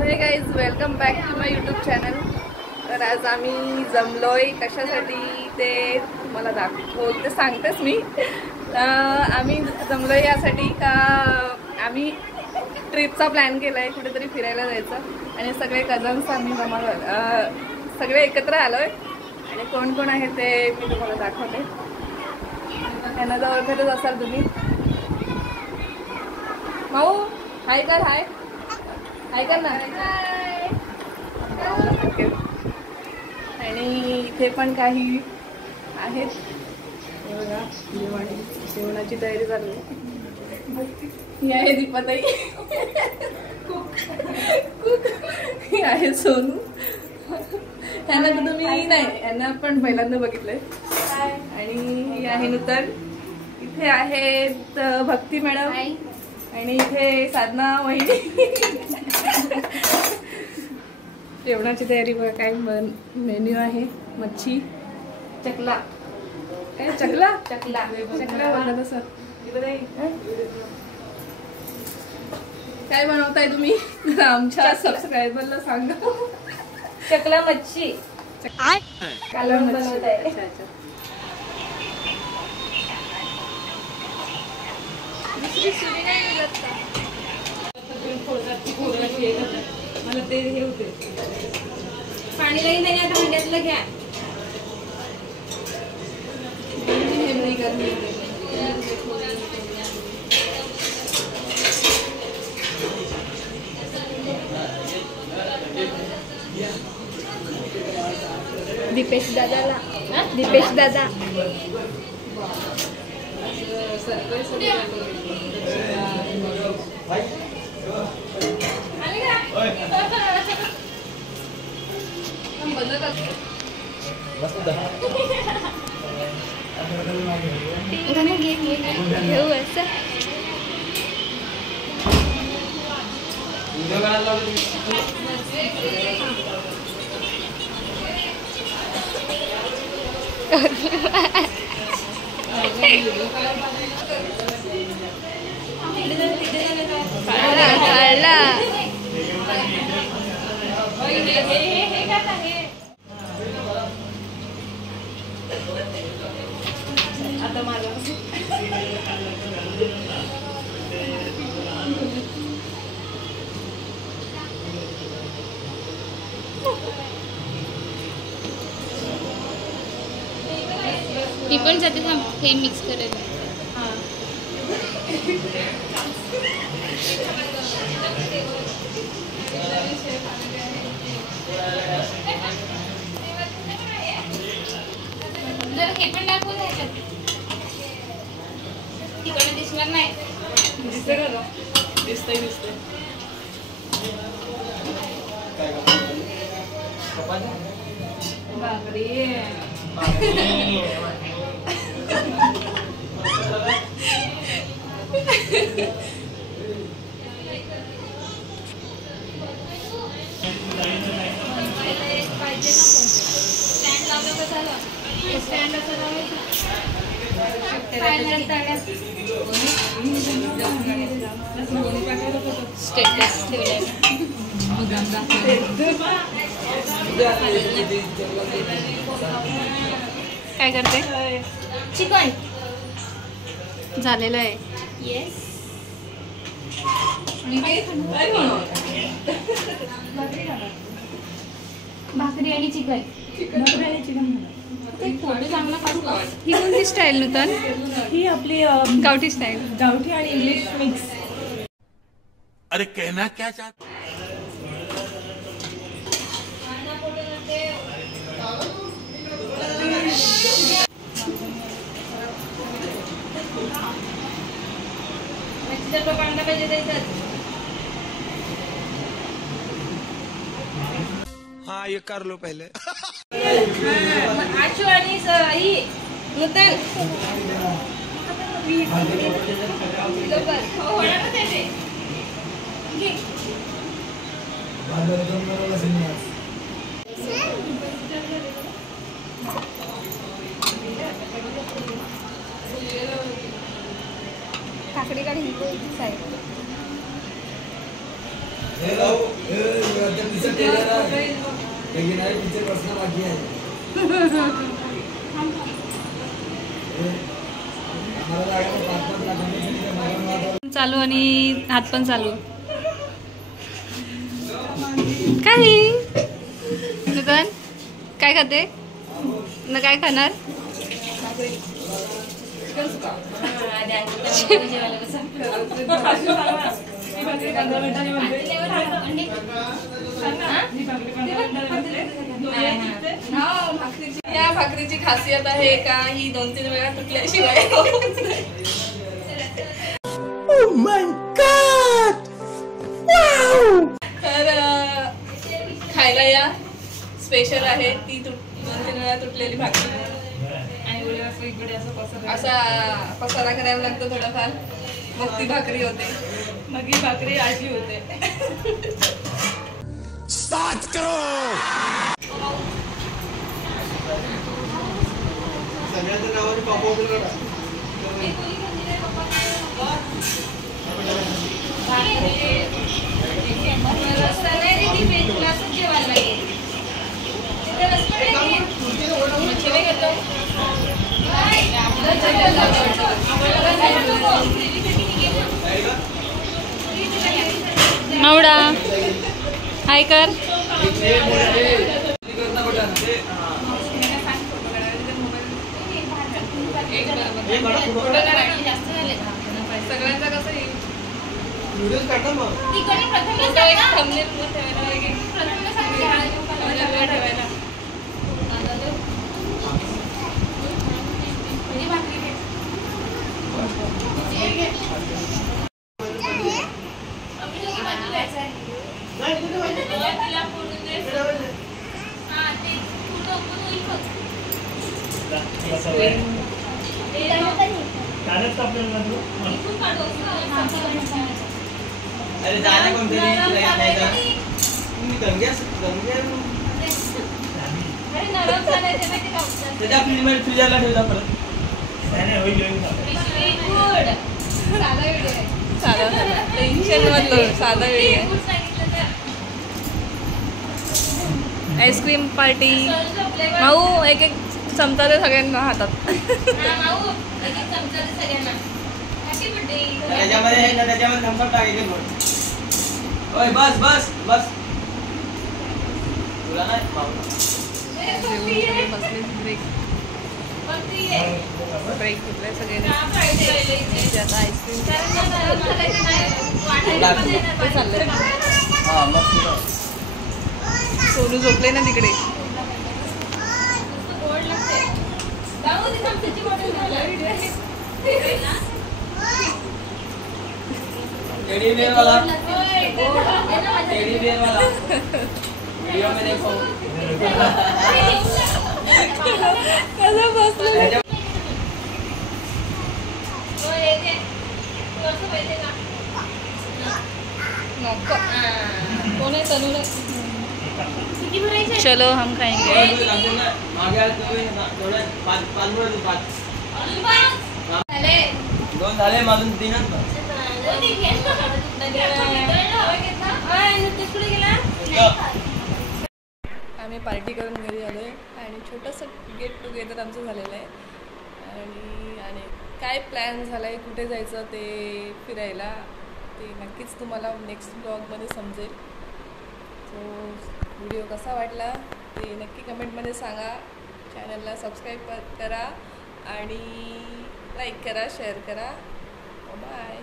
So hey guys welcome back to my YouTube channel. तर आज आम्ही जमलोय कशासाठी ते तुम्हाला दाखवते सांगतेच मी। आम्ही जमलोय यासाठी का आम्ही ट्रिपचा प्लॅन केलाय, कुठेतरी फिरायला जायचं आणि सगळे कझन्स आम्ही सगळे एकत्र आलोय आणि कोण कोण आहे ते मी तुम्हाला दाखवते। त्यांना जर ओळखतच असाल तुम्ही। माऊ हाय कर, हाय हाय कर ना। आणि इथे पण काही आहेत बघा, जेवणाची तयारी चालू आहे। ही आहे दीपाताई, ही आहे सोनू। त्यांना तर तुम्ही नाही, यांना पण पहिल्यांदा बघितलंय। आणि ही आहे नूतन, इथे आहेत भक्ती मॅडम आणि इथे साधना वहिनी। जेवणाची तयारी बघा, काय मेन्यू आहे। मच्छी, चकला, काय चकला चकला चकला बनवत सर। काय बनवताय तुम्ही? आमच्या सबस्क्रायबरला सांगा। चकला मच्छी कालवण बनवताय। मला ते हे होते पाणी लागेल त्याने, आता हंड्यातलं घ्या। दीपेश दादाला, दीपेश दादा घेऊ असं। आता मला मी पण जाते थांब, हे मिक्स करायला। जरा हे पण टाकू द्यायचं, तिकडे दिसणार नाही। दिसते का? दिसतंय दिसतंय। बापरे स्टँड लावलं का झालं? स्टँड असं लावायचं, स्टेटस ठेवलाय। काय करते? चिकन झालेलं आहे। येस, भाकरी आणि चिकन। फोटो चांगला काढू का? ही कोणती स्टाईल नूतन? ही आपली गावठी स्टाईल, गावठी आणि इंग्लिश मिक्स। अरे कहना क्या चाहते? पांढरा पाहिजे द्यायचं। हाँ ये कर लो पहले। आशू आणि ही नूतन होणार ना त्याचे। काकडी काढ, ही साईड। चालू आणि हात पण चालू. काही दुकान काय खाते न काय खाणार? या भाकरीची खासियत आहे का ही 2-3 वेळा तुटल्याशिवाय तर खायला या. स्पेशल आहे ती 2-3 वेळा तुटलेली भाकरी. असा पसारा करायला लागतो थोडाफार, मग ती भाकरी होते, मग ही भाकरी आजी होते. स्टार्ट करो. सगळ्यांचं नावाने पापा वगैरे करा. मावडा हाय कर. सगळ्यांचा कसं येईल व्हिडिओज काढता मग ठेवायला. अरे जाने कोणतरी त्याच्या फ्रीजमध्ये फ्रीजरला ठेवला परत. साधा टेन्शन मधलं साधा वेळ. Ice cream party. माऊ एक एक चमचा दे सगळ्यांना हातात. त्याच्यामध्ये थम्सअप टाकायचे. ओय बस बस बस. तुला नाही बसले ब्रेक घेतलाय सगळ्यांनी. आता आईस्क्रीम चाललंय. सोनू झोपले ना तिकडे. टेडी बियर वाला वीडियो में देखो कसं बसलं. नको कोण आहे तनु. चलो हम खाएंगे. दोन झाले मालूम 3. आम्ही पार्टी करून घरी आलो आहे आणि छोटंसं गेट टुगेदर आमचं झालेलं आहे. आणि काय प्लॅन झाला आहे, कुठे जायचं ते फिरायला, ते नक्कीच तुम्हाला नेक्स्ट ब्लॉगमध्ये समजेल. सो व्हिडिओ कसा वाटला ते नक्की कमेंटमध्ये सांगा. चॅनलला सबस्क्राईब करा आणि लाईक करा, शेअर करा. बाय.